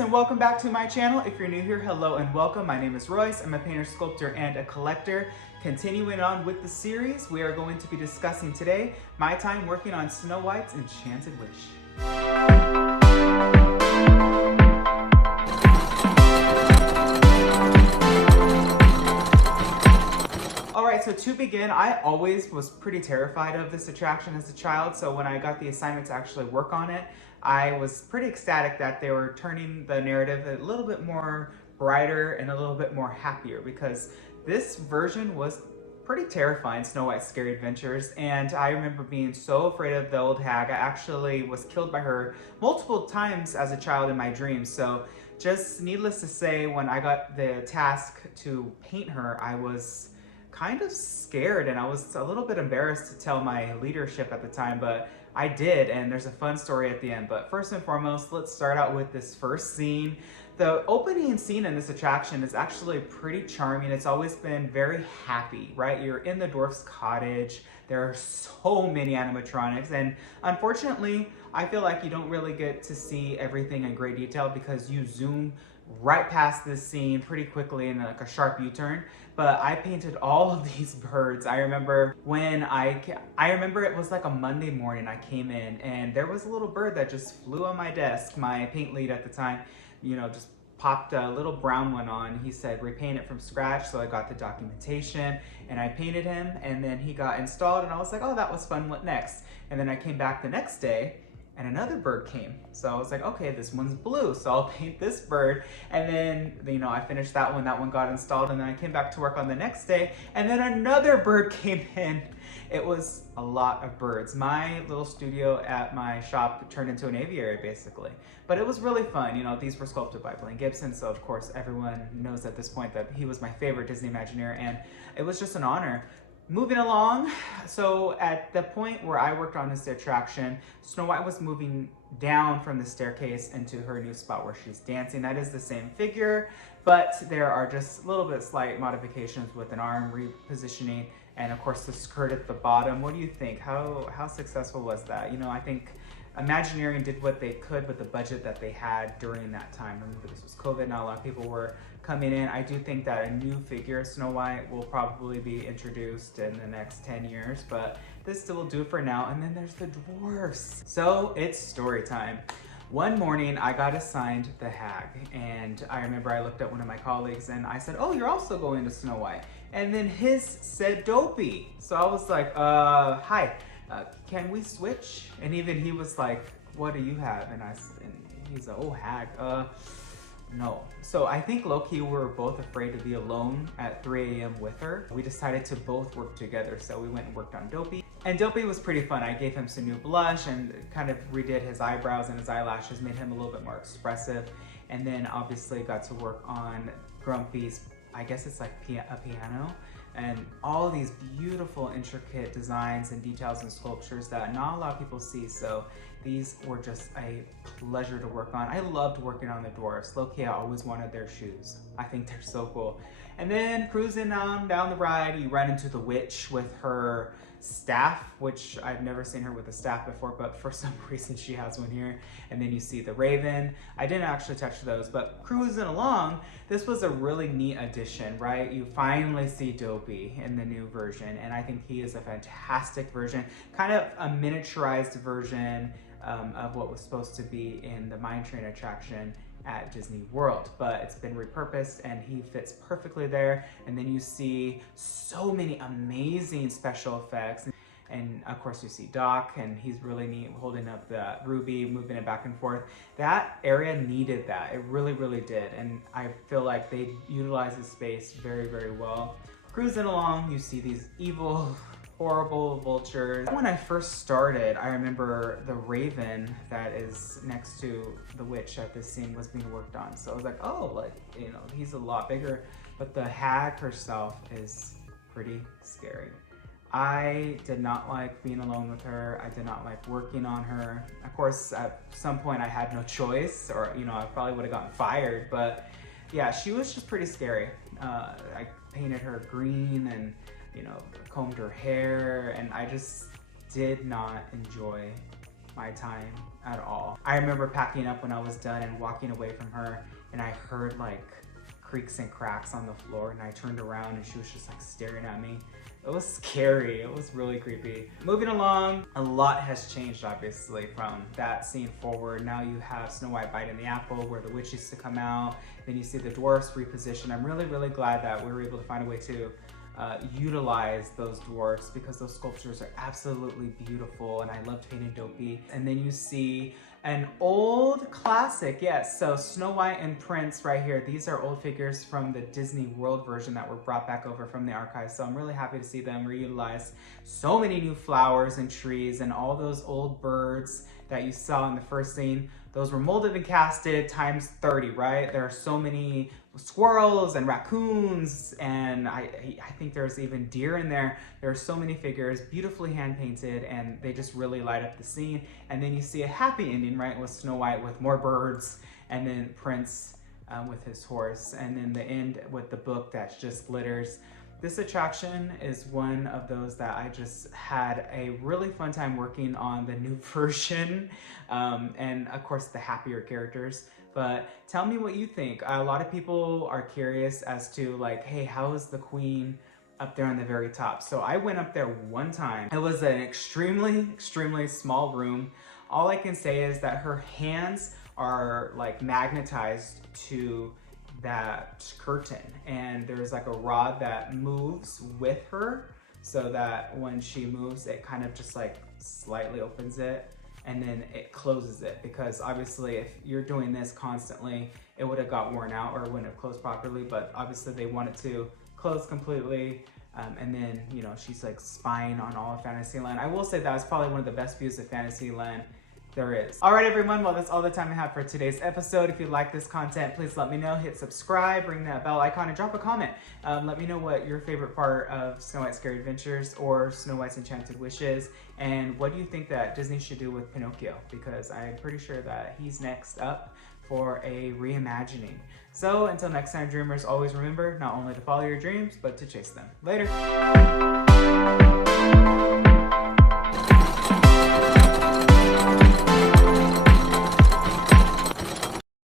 and welcome back to my channel. If you're new here, hello and welcome. My name is Royce. I'm a painter, sculptor, and a collector. Continuing on with the series, we are going to be discussing today my time working on Snow White's Enchanted Wish. Alright, so to begin, I always was pretty terrified of this attraction as a child, so when I got the assignment to actually work on it, I was pretty ecstatic that they were turning the narrative a little bit more brighter and a little bit more happier, because this version was pretty terrifying, Snow White's Scary Adventures, and I remember being so afraid of the old hag. I actually was killed by her multiple times as a child in my dreams, so just needless to say, when I got the task to paint her, I was kind of scared and I was a little bit embarrassed to tell my leadership at the time, but I did, and there's a fun story at the end. But first and foremost, let's start out with this first scene. The opening scene in this attraction is actually pretty charming. It's always been very happy, right? You're in the dwarf's cottage. There are so many animatronics, and unfortunately, I feel like you don't really get to see everything in great detail because you zoom right past this scene pretty quickly in like a sharp U-turn. But I painted all of these birds. I remember when I remember it was like a Monday morning. I came in and there was a little bird that just flew on my desk. My paint lead at the time, just popped a little brown one on. He said repaint it from scratch, so I got the documentation and I painted him, and then he got installed and I was like, oh, that was fun, what next? And then I came back the next day and another bird came. So I was like, okay, this one's blue, so I'll paint this bird. And then, I finished that one got installed, and then I came back to work on the next day, and then another bird came in. It was a lot of birds. My little studio at my shop turned into an aviary, basically. But it was really fun. These were sculpted by Blaine Gibson, so of course everyone knows at this point that he was my favorite Disney Imagineer, and it was just an honor. Moving along, so at the point where I worked on this attraction, Snow White was moving down from the staircase into her new spot where she's dancing. That is the same figure, but there are just a little bit slight modifications with an arm repositioning, and of course the skirt at the bottom. What do you think? How successful was that? I think Imagineering did what they could with the budget that they had during that time. Remember, this was COVID, not a lot of people were coming in. I do think that a new figure, Snow White, will probably be introduced in the next 10 years, but this still will do it for now. And then there's the dwarfs. So it's story time. One morning, I got assigned the hag, and I remember I looked at one of my colleagues and I said, oh, you're also going to Snow White. And then his said Dopey. So I was like, hi. Can we switch? And even he was like, what do you have? And he's like, oh, hag, no. So I think low-key we were both afraid to be alone at 3 a.m. with her. We decided to both work together, so we went and worked on Dopey. And Dopey was pretty fun. I gave him some new blush and kind of redid his eyebrows and his eyelashes, made him a little bit more expressive. And then obviously got to work on Grumpy's, I guess it's like a piano. And all these beautiful, intricate designs and details and sculptures that not a lot of people see. So these were just a pleasure to work on. I loved working on the dwarfs. Low-key, I always wanted their shoes. I think they're so cool. And then cruising on down the ride, you run into the witch with her staff, which I've never seen her with a staff before, but for some reason she has one here. And then you see the raven. I didn't actually touch those, but cruising along, this was a really neat addition, right? You finally see Dopey in the new version, and I think he is a fantastic version, kind of a miniaturized version of what was supposed to be in the Mine Train attraction at Disney World, but it's been repurposed and he fits perfectly there. And then you see so many amazing special effects, and of course you see Doc, and he's really neat holding up the ruby, moving it back and forth. That area needed that. It really, really did, and I feel like they utilized the space very, very well. Cruising along, you see these evil, horrible vultures. When I first started, I remember the raven that is next to the witch at this scene was being worked on. So I was like, oh, he's a lot bigger, but the hag herself is pretty scary. I did not like being alone with her. I did not like working on her. Of course, at some point I had no choice, or I probably would have gotten fired, but yeah, she was just pretty scary. I painted her green and combed her hair, and I just did not enjoy my time at all. I remember packing up when I was done and walking away from her, and I heard like creaks and cracks on the floor, and I turned around and she was just like staring at me. It was scary. It was really creepy. Moving along, a lot has changed obviously from that scene forward. Now you have Snow White biting the apple where the witch used to come out. Then you see the dwarfs repositioned. I'm really, really glad that we were able to find a way to utilize those dwarfs because those sculptures are absolutely beautiful, and I loved painting Dopey. And then you see an old classic, yes. So Snow White and Prince right here. These are old figures from the Disney World version that were brought back over from the archives. So I'm really happy to see them reutilize so many new flowers and trees, and all those old birds that you saw in the first scene. Those were molded and casted times 30, right? There are so many squirrels and raccoons, and I think there's even deer in there. There are so many figures, beautifully hand painted, and they just really light up the scene. And then you see a happy ending, right, with Snow White with more birds, and then Prince with his horse, and then the end with the book that just glitters. This attraction is one of those that I just had a really fun time working on the new version, and of course the happier characters. But tell me what you think. A lot of people are curious as to like, hey, how is the queen up there on the very top? So I went up there one time. It was an extremely, extremely small room. All I can say is that her hands are like magnetized to that curtain, and there's like a rod that moves with her, so that when she moves it kind of just like slightly opens it and then it closes it, because obviously if you're doing this constantly it would have got worn out or it wouldn't have closed properly. But obviously they wanted to close completely, and then, you know, she's like spying on all of Fantasyland. I will say that was probably one of the best views of Fantasyland there is. All right, everyone, well, that's all the time I have for today's episode. If you like this content, please let me know. Hit subscribe, ring that bell icon, and drop a comment. Let me know what your favorite part of Snow White's Scary Adventures or Snow White's Enchanted Wish is, and what do you think that Disney should do with Pinocchio, because I'm pretty sure that he's next up for a reimagining. So until next time, dreamers, always remember not only to follow your dreams, but to chase them. Later.